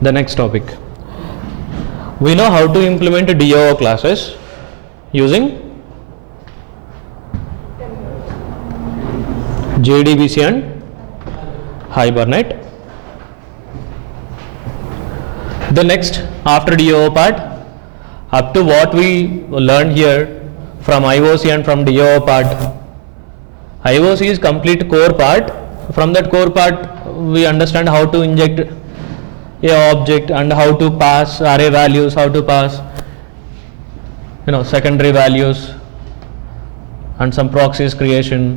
The next topic. We know how to implement DAO classes using JDBC and Hibernate. The next, after DAO part, up to what we learned here from IOC and from DAO part. IOC is complete core part. From that core part, we understand how to inject a object and how to pass array values, how to pass secondary values and some proxies creation.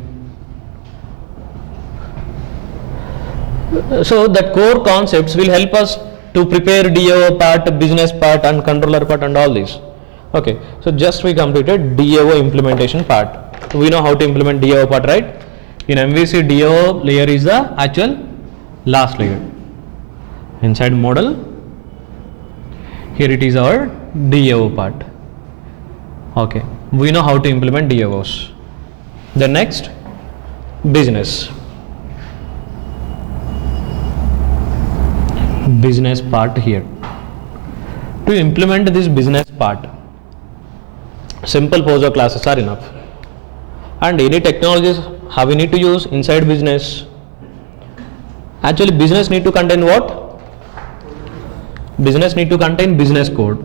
So that core concepts will help us to prepare DAO part, business part and controller part and all this. Okay, so just we completed DAO implementation part. We know how to implement DAO part, right? In MVC, DAO layer is the actual last layer. Inside model, here it is our DAO part. Okay, we know how to implement DAOs. The next, business part here. To implement this business part, simple POSO classes are enough. And any technologies how we need to use inside business. Actually, business need to contain what? Business need to contain business code.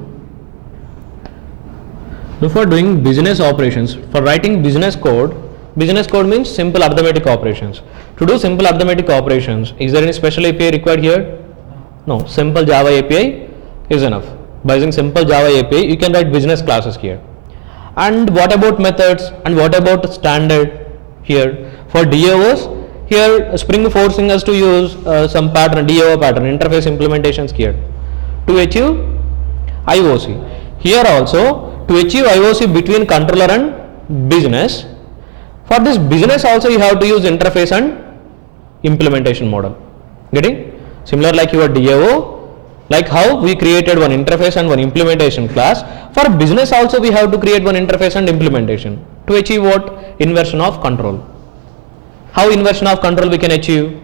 Before doing business operations, for writing business code means simple arithmetic operations. To do simple arithmetic operations, is there any special API required here? No, simple Java API is enough. By using simple Java API, you can write business classes here. And what about methods and what about standard here? For DAOs, here Spring forcing us to use some pattern, DAO pattern, interface implementations here to achieve IOC. Here also, to achieve IOC between controller and business, for this business also you have to use interface and implementation model. Getting? Similar like your DAO, like how we created one interface and one implementation class, for business also we have to create one interface and implementation to achieve what? Inversion of control. How inversion of control we can achieve?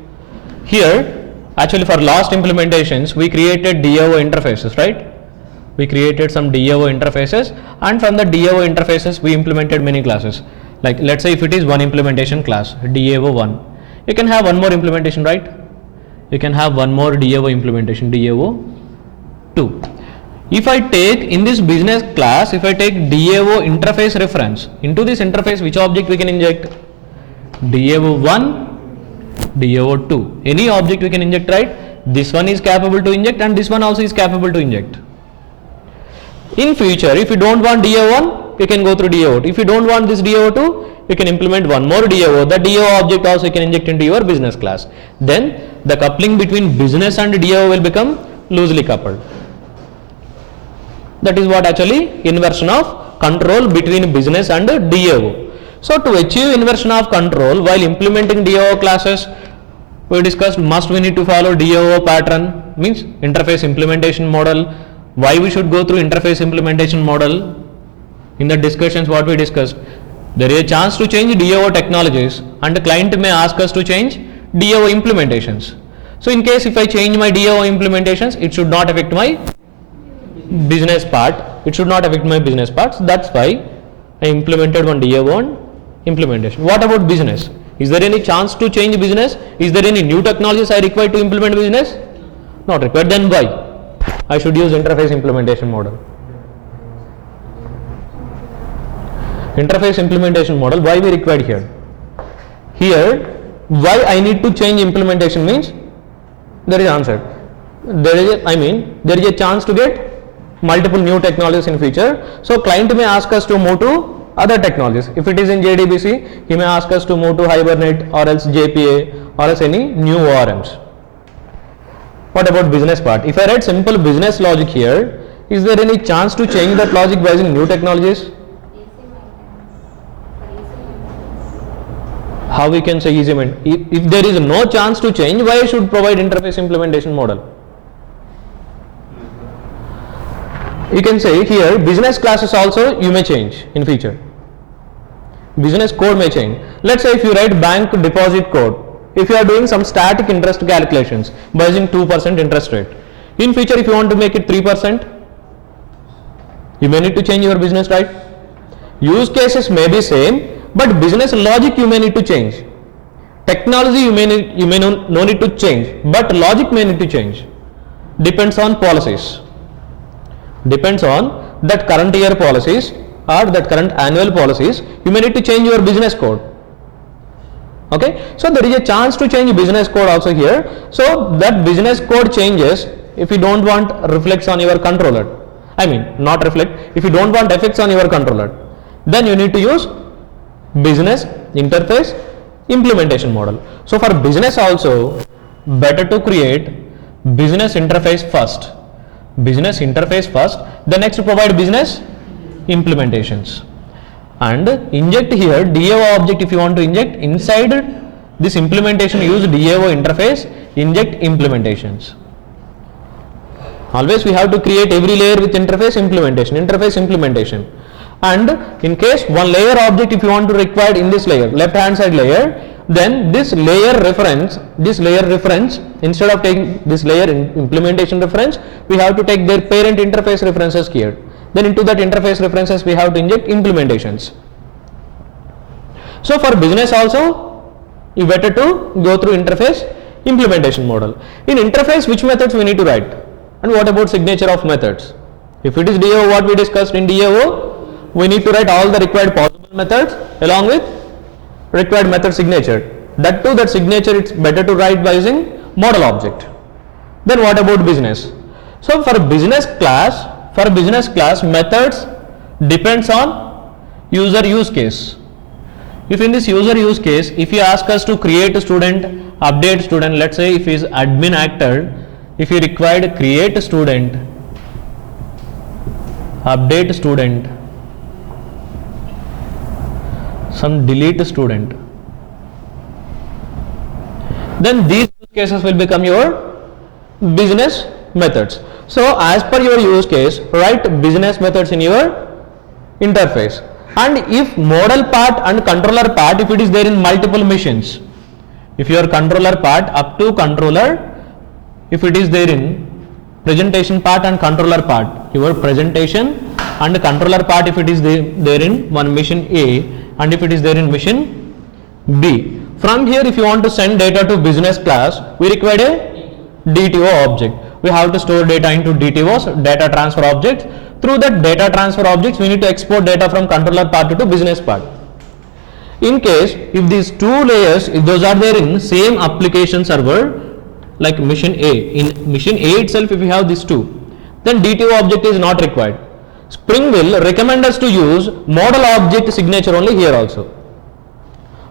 Here, actually for last implementations, we created DAO interfaces, right? We created some DAO interfaces, and from the DAO interfaces we implemented many classes. Like let's say if it is one implementation class, DAO 1, you can have one more implementation, right? You can have one more DAO implementation, DAO 2. If I take in this business class, if I take DAO interface reference, into this interface which object we can inject? DAO 1, DAO 2. Any object we can inject, right? This one is capable to inject and this one also is capable to inject. In future, if you don't want DAO 1, you can go through DAO 2. If you don't want this DAO 2, you can implement one more DAO. The DAO object also you can inject into your business class. Then the coupling between business and DAO will become loosely coupled. That is what actually inversion of control between business and DAO. So to achieve inversion of control while implementing DAO classes, we discussed we need to follow DAO pattern, means interface implementation model. Why we should go through interface implementation model? In the discussions what we discussed, there is a chance to change DAO technologies and the client may ask us to change DAO implementations. So in case if I change my DAO implementations, it should not affect my business part. It should not affect my business parts. That's why I implemented one DAO and implementation. What about business? Is there any chance to change business? Is there any new technologies I require to implement business? Not required. Then why? I should use interface implementation model. Interface implementation model, why we required here? Here, why I need to change implementation means there is answer. There is a chance to get multiple new technologies in future. So client may ask us to move to other technologies. If it is in JDBC, he may ask us to move to Hibernate or else JPA or else any new ORMs. What about business part? If I write simple business logic here, is there any chance to change that logic by using new technologies? How we can say easy maintenance? If there is no chance to change, why I should provide interface implementation model? You can say here business classes also you may change in future. Business code may change. Let's say if you write bank deposit code, if you are doing some static interest calculations by using 2% interest rate, In future, if you want to make it 3%, you may need to change your business, right? Use cases may be same, but business logic you may need to change. Technology you may no need to change, but logic may need to change. Depends on policies. Depends on that current year policies or that current annual policies. You may need to change your business code. Okay, so there is a chance to change business code also here. So that business code changes if you don't want reflects on your controller. I mean, not reflect. If you don't want effects on your controller, then you need to use business interface implementation model. So for business also, better to create business interface first. Business interface first, then next to provide business implementations. And inject here DAO object. If you want to inject inside this implementation, use DAO interface, inject implementations. Always we have to create every layer with interface implementation. And in case one layer object, if you want to require in this layer, left hand side layer, then this layer reference, instead of taking this layer in implementation reference, we have to take their parent interface references here. Then into that interface references we have to inject implementations. So for business also, you better to go through interface implementation model. In interface, which methods we need to write? And what about signature of methods? If it is DAO, what we discussed in DAO, we need to write all the required possible methods along with required method signature. That too, that signature it's better to write by using model object. Then what about business? So for business class, methods depends on user use case. If in this user use case, if you ask us to create a student, update student, let's say if he is admin actor, if you required create a student, update student, some delete student, then these use cases will become your business methods. So as per your use case, write business methods in your interface. And if model part and controller part, if it is there in multiple machines, if your controller part up to controller, if it is there in presentation part and controller part, your presentation and controller part, if it is there in one machine A and if it is there in machine B. From here, if you want to send data to business class, we require a DTO object. We have to store data into DTOs, data transfer objects. Through that data transfer objects, we need to export data from controller part to business part. In case if these two layers, if those are there in same application server, like machine A, in machine A itself, if we have these two, then DTO object is not required. Spring will recommend us to use model object signature only here also.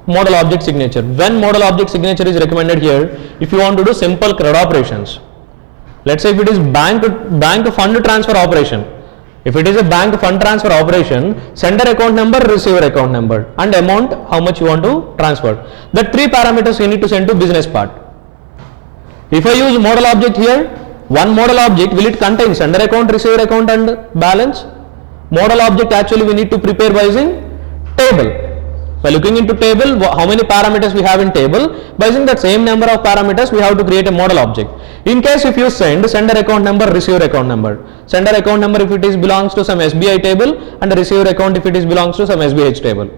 Model object signature. When model object signature is recommended here, if you want to do simple CRUD operations, let's say if it is bank fund transfer operation, if it is a bank fund transfer operation, sender account number, receiver account number, and amount how much you want to transfer. That three parameters you need to send to business part. If I use model object here, one model object, will it contain sender account, receiver account and balance? Model object actually we need to prepare by using table. By looking into table, how many parameters we have in table, by using that same number of parameters we have to create a model object. In case if you send sender account number, receiver account number, sender account number if it is belongs to some SBI table and the receiver account if it is belongs to some SBH table.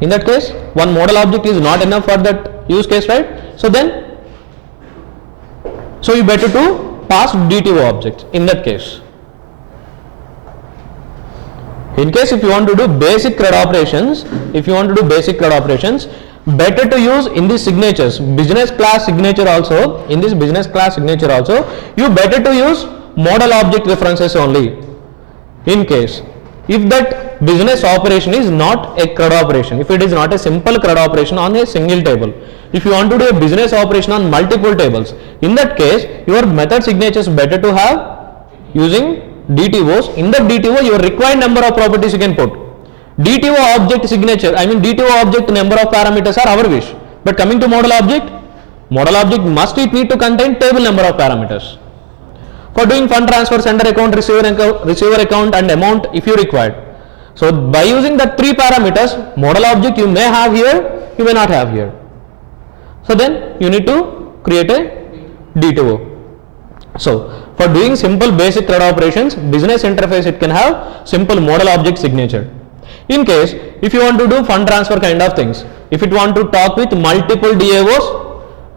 In that case, one model object is not enough for that use case, right? So then, so you better to pass DTO objects in that case. In case if you want to do basic CRUD operations, better to use in these signatures, business class signature also, you better to use model object references only. In case, if that business operation is not a CRUD operation, if it is not a simple CRUD operation on a single table, if you want to do a business operation on multiple tables, in that case, your method signatures better to have using DTOs. In the DTO, your required number of properties you can put. DTO object signature, DTO object number of parameters are our wish. But coming to model object must need to contain table number of parameters. For doing fund transfer, sender account, receiver account and amount if you required. So by using that three parameters, model object you may have here, you may not have here. So then you need to create a DTO. So for doing simple basic CRUD operations, business interface, it can have simple model object signature. In case if you want to do fund transfer kind of things, if it want to talk with multiple DAOs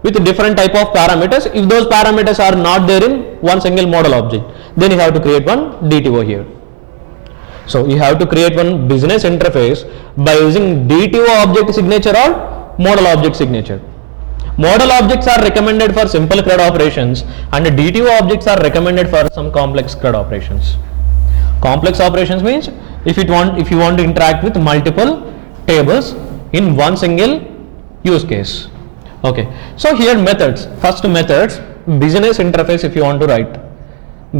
with different type of parameters, if those parameters are not there in one single model object, then you have to create one DTO here. So you have to create one business interface by using DTO object signature or model object signature. Model objects are recommended for simple CRUD operations and DTO objects are recommended for some complex CRUD operations. Complex operations means if you want to interact with multiple tables in one single use case. Okay, so here methods. First methods, business interface if you want to write.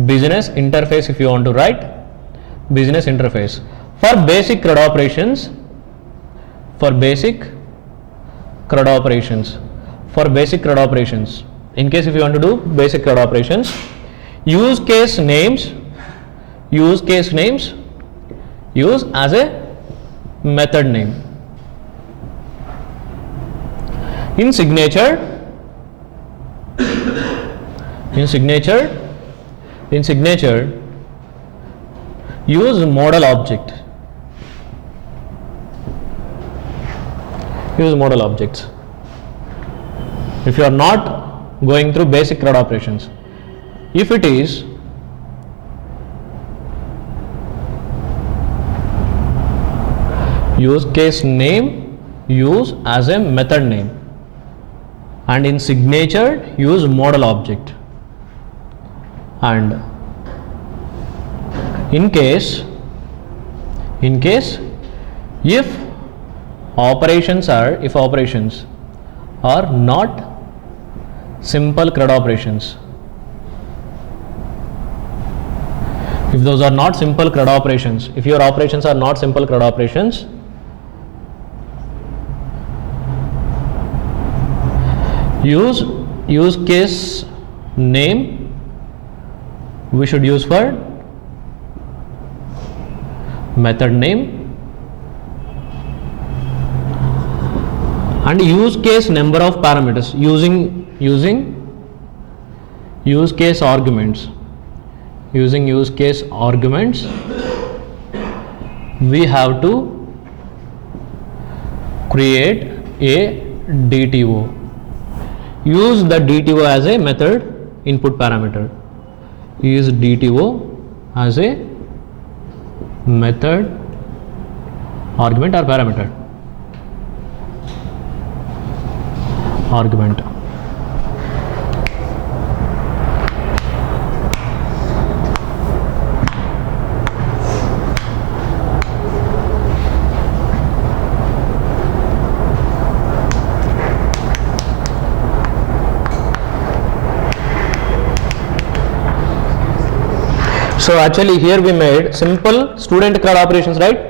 Business interface if you want to write. Business interface. For basic CRUD operations. For basic CRUD operations. For basic CRUD operations. In case if you want to do basic CRUD operations, use case names use as a method name. In signature use model object. Use model objects. If you are not going through basic CRUD operations, if it is use case name, use as a method name, and in signature use model object. And in case if operations are not simple CRUD operations, if those are not simple CRUD operations, if your operations are not simple CRUD operations, use case name we should use for method name, and use case number of parameters using use case arguments. Using use case arguments, we have to create a DTO. Use the DTO as a method input parameter. Use DTO as a method argument or parameter. Argument. So actually here we made simple student CRUD operations, right?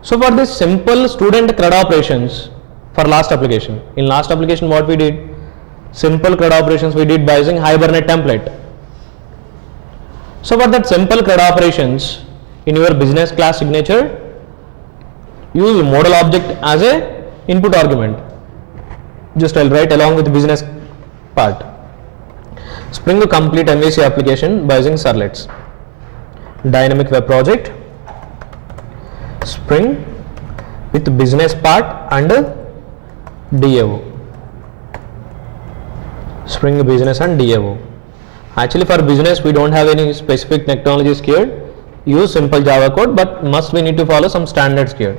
So for this simple student CRUD operations for last application, in last application what we did, simple CRUD operations we did by using Hibernate template. So for that simple CRUD operations, in your business class signature, use model object as a input argument. Just I'll write along with the business part. Spring complete MVC application by using servlets. Dynamic web project, Spring with business part and DAO. Spring business and DAO. Actually for business we don't have any specific technologies here. Use simple Java code, but must we need to follow some standards here.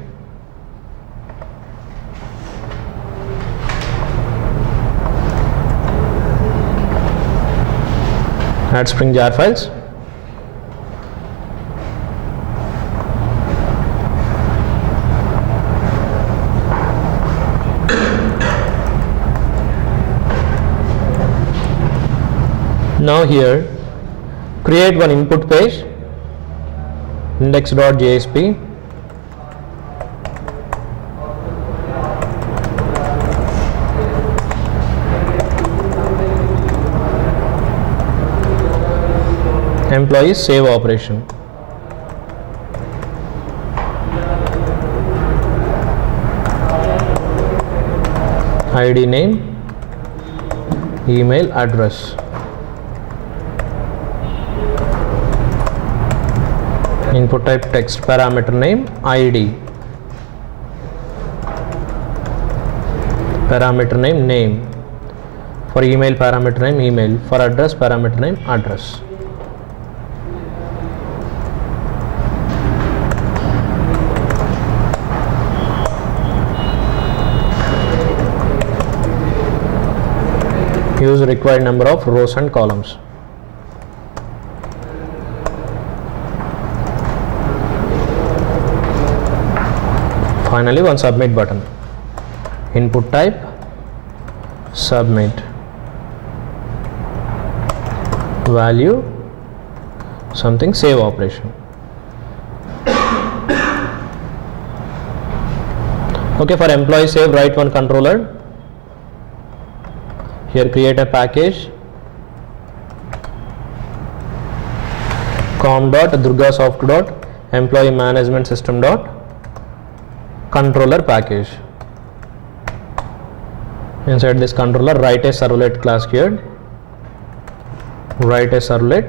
Add Spring jar files. Now here create one input page, index.jsp, employee save operation, ID name, email address. Input type text, parameter name id, parameter name, for email parameter name email, for address parameter name address. Use required number of rows and columns. Finally, one submit button. Input type submit, value something, save operation. Okay, for employee save, write one controller. Here create a package com.durgasoft employee management system controller package. Inside this controller, write a servlet class here. Write a servlet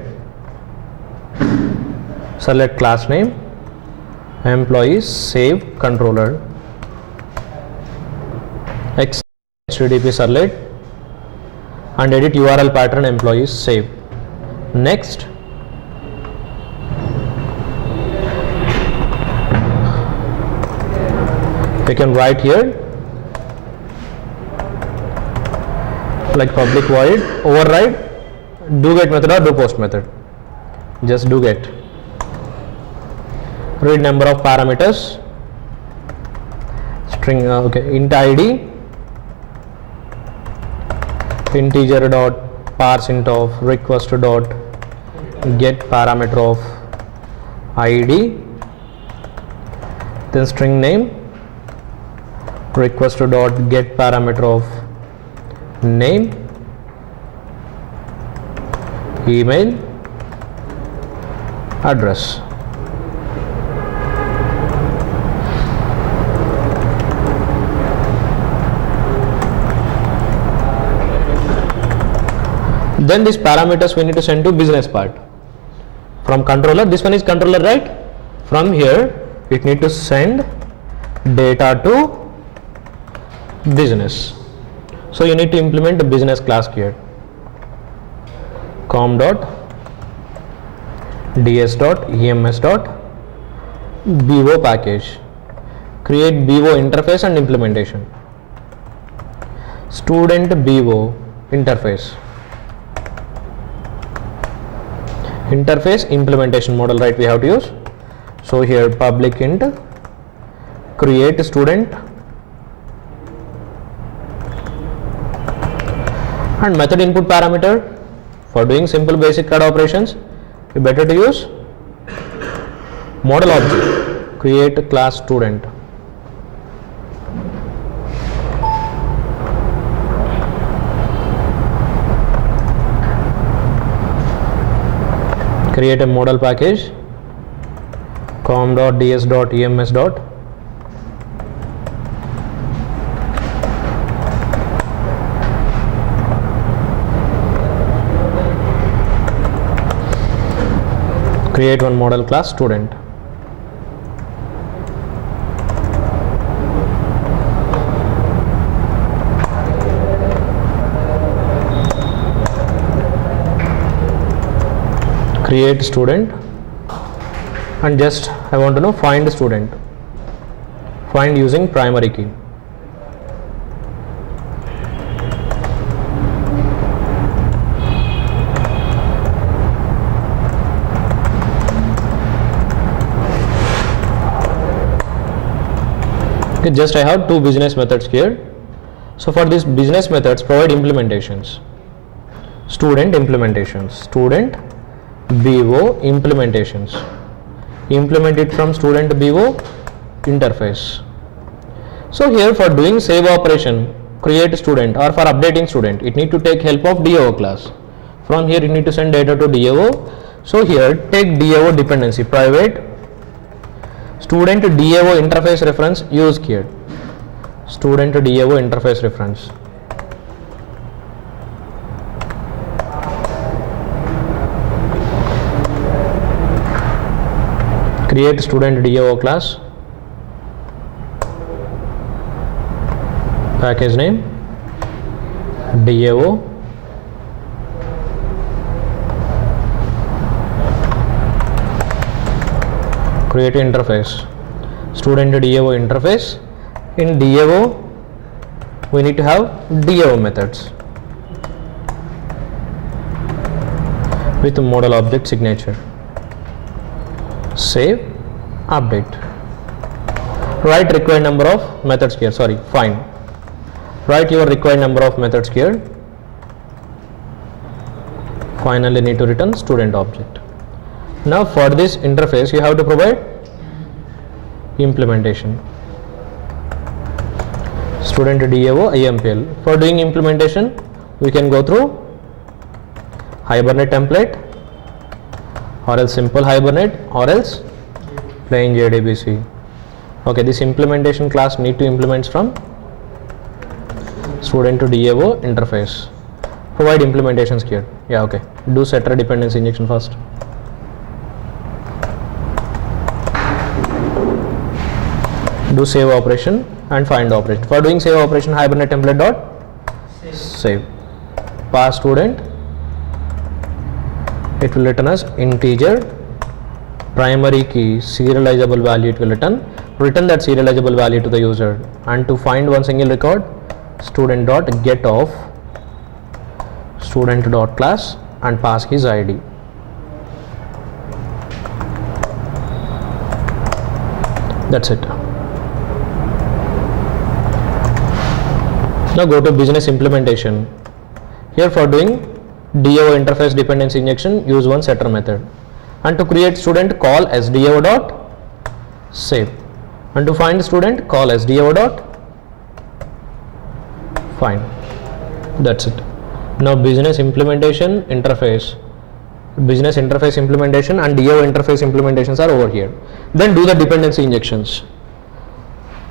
class name employees save controller x HTTP servlet and edit URL pattern employees save. Next, we can write here like public void override doGet method or doPost method. Just doGet. Read number of parameters, string int id, integer dot parseInt of request dot get parameter of id, then string name request dot get parameter of name, email, address. Then these parameters we need to send to business part. From controller, this one is controller, right? From here it need to send data to business. So you need to implement the business class here. com.ds.ems.bevo package. Create bevo interface and implementation. Student bevo interface. Interface implementation model, right? We have to use. So here public int create student and method input parameter. For doing simple basic CAD operations, you better to use model object. Create class student. Create a model package com.ds.ems. Create one model class student. Create student and just I want to know find student. Find using primary key. Okay, just I have two business methods here. So for these business methods, provide implementations. Student implementations. Student bevo implementations. Implement it from student bevo interface. So here for doing save operation, create student, or for updating student, it need to take help of DAO class. From here you need to send data to DAO. So here take DAO dependency private student DAO interface reference use here. Student DAO interface reference. create student DAO class, package name DAO, create interface, student DAO interface. In DAO we need to have DAO methods with model object signature. Save, update. Write required number of methods here. Find. Write your required number of methods here. Finally need to return student object. Now for this interface you have to provide implementation. Student DAO IMPL. For doing implementation we can go through Hibernate template, or else simple Hibernate, or else plain JDBC. Okay, this implementation class need to implement from student to DAO interface. Provide implementations here. Yeah, okay. Do setter dependency injection first. Do save operation and find operation. For doing save operation, Hibernate template dot save. Pass student. It will return as integer primary key serializable value. It will return that serializable value to the user. And to find one single record, student dot get of student dot class and pass his ID. That's it. Now go to business implementation. Here for doing DAO interface dependency injection, use one setter method. And to create student, call sdao dot save. And to find student, call sdao dot find. That's it. Now business implementation interface, business interface implementation and DAO interface implementations are over here. Then do the dependency injections.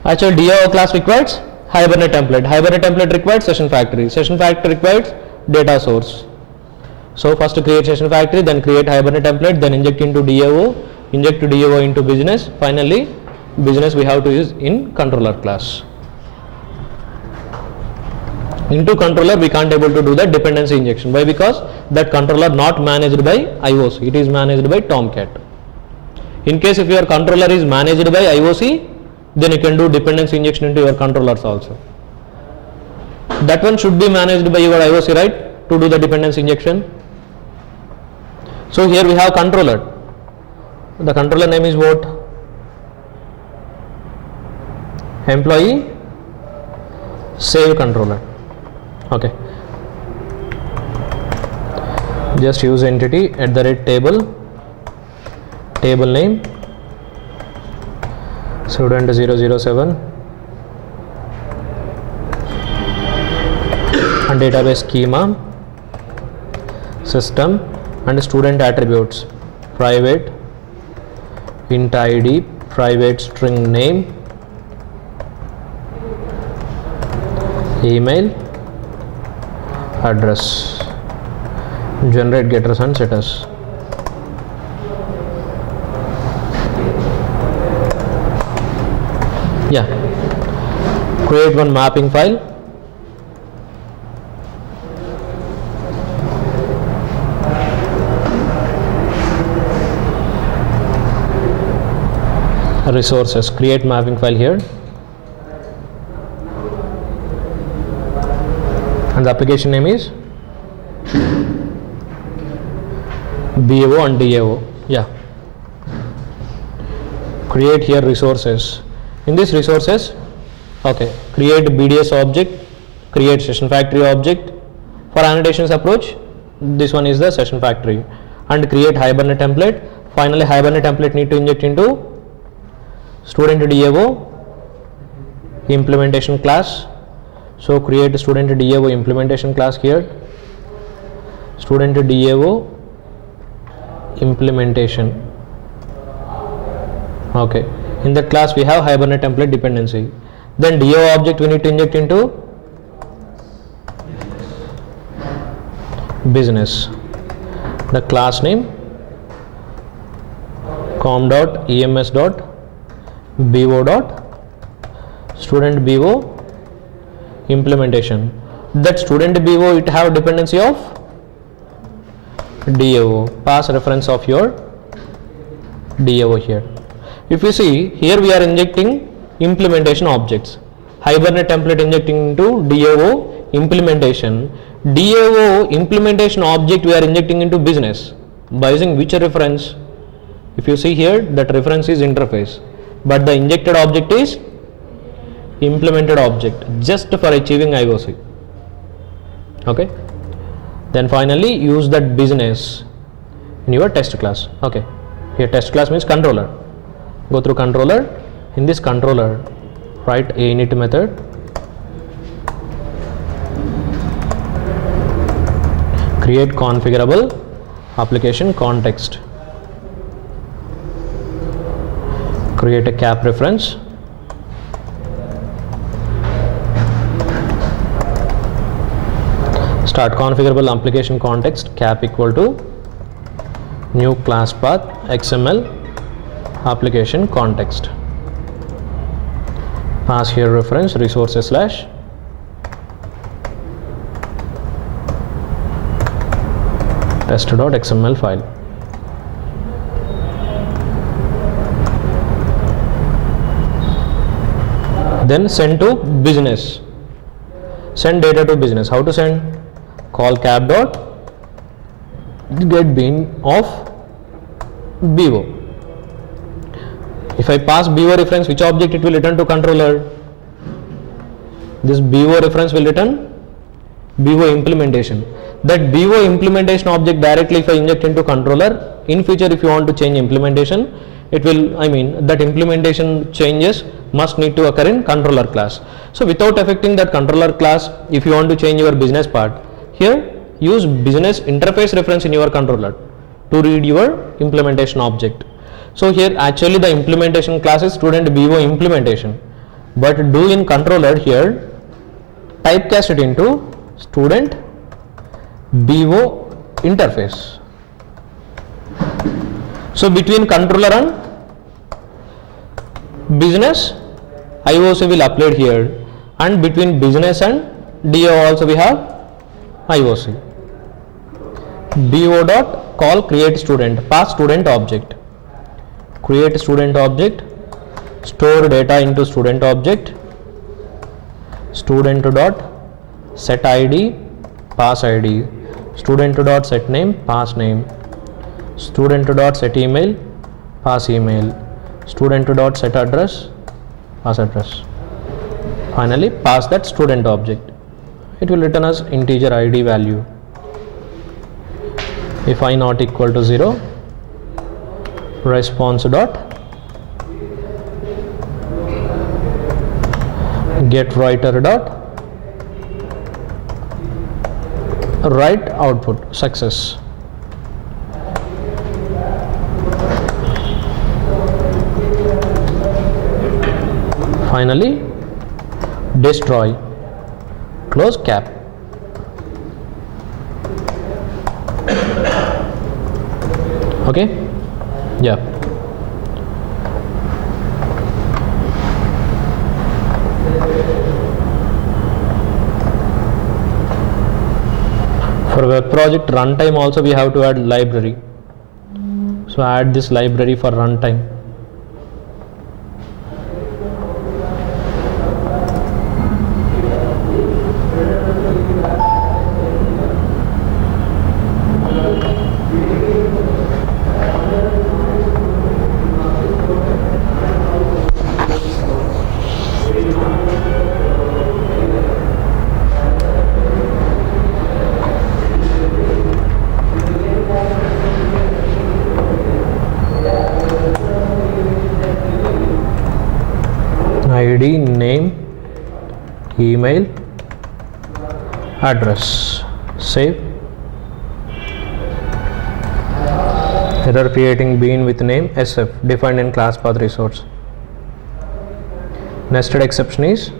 Actually DAO class requires Hibernate template. Hibernate template requires session factory. Session factory requires data source. So first to create session factory, then create Hibernate template, then inject into DAO, inject to DAO into business. Finally business we have to use in controller class. Into controller we can't able to do the dependency injection. Why? Because that controller not managed by IOC, it is managed by Tomcat. In case if your controller is managed by IOC, then you can do dependency injection into your controllers also. That one should be managed by your IOC, right, to do the dependency injection. So here we have controller. The controller name is what? Employee save controller. Okay. Just use entity @table, table name student 007 and database schema, system and student attributes, private int id, private string name, email, address, generate getters and setters. Yeah, create one mapping file, resources, create mapping file here, and the application name is BAO and DAO. Yeah, create here resources. In this resources, okay, create BDS object, create session factory object. For annotations approach, this one is the session factory, and create Hibernate template. Finally Hibernate template need to inject into student DAO implementation class. So create student DAO implementation class here, student DAO implementation. Okay, in that class we have Hibernate template dependency. Then DAO object we need to inject into business. The class name com.ems.bo implementation. That student BO, it have dependency of DAO. Pass reference of your DAO here. If you see here, we are injecting implementation objects. Hibernate template injecting into DAO implementation. DAO implementation object we are injecting into business by using which reference? If you see here, that reference is interface, but the injected object is implemented object, just for achieving IOC. Okay. Then finally use that business in your test class. Okay. Here test class means controller. Go through controller. In this controller, write a init method. Create configurable application context. Create a cap reference. Start configurable application context cap equal to new class path XML application context. Pass here reference resources slash test.xml file. Then send to business. Send data to business. How to send? Call cap dot get bean of BO. If I pass BO reference, which object it will return to controller? This BO reference will return BO implementation. That BO implementation object directly if I inject into controller, in future if you want to change implementation, it will, that implementation changes must need to occur in controller class. So without affecting that controller class, if you want to change your business part, here use business interface reference in your controller to read your implementation object. So here actually the implementation class is student BO implementation, but do in controller here typecast it into student BO interface. So between controller and business, IOC will upload here, and between business and DAO also we have IOC. BO dot call create student, pass student object, create student object, store data into student object, student dot set ID, pass ID, student dot set name, pass name, student dot set email, pass email, student dot set address, pass address. Finally pass that student object. It will return as integer ID value. If I not equal to 0, response dot get writer dot write output success. Finally destroy, close cap. Okay, yeah. For web project runtime also we have to add library. So add this library for runtime. ID, name, email, address. Save. Error creating bean with name SF defined in class path resource. Nested exception is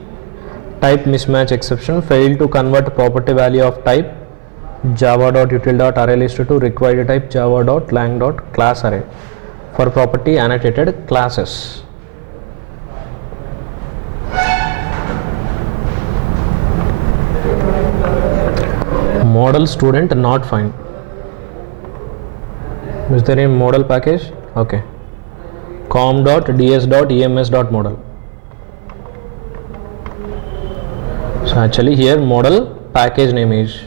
type mismatch exception, failed to convert property value of type java.util.arraylist to required type java.lang.class array. for property annotated classes. Model student not find. Is there a model package? Okay. com.ds.ems.model. So actually here model package name is,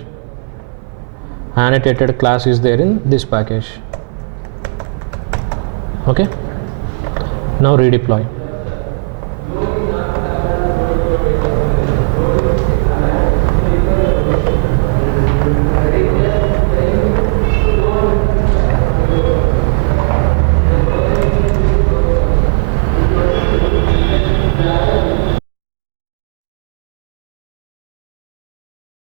annotated class is there in this package. Okay. Now redeploy.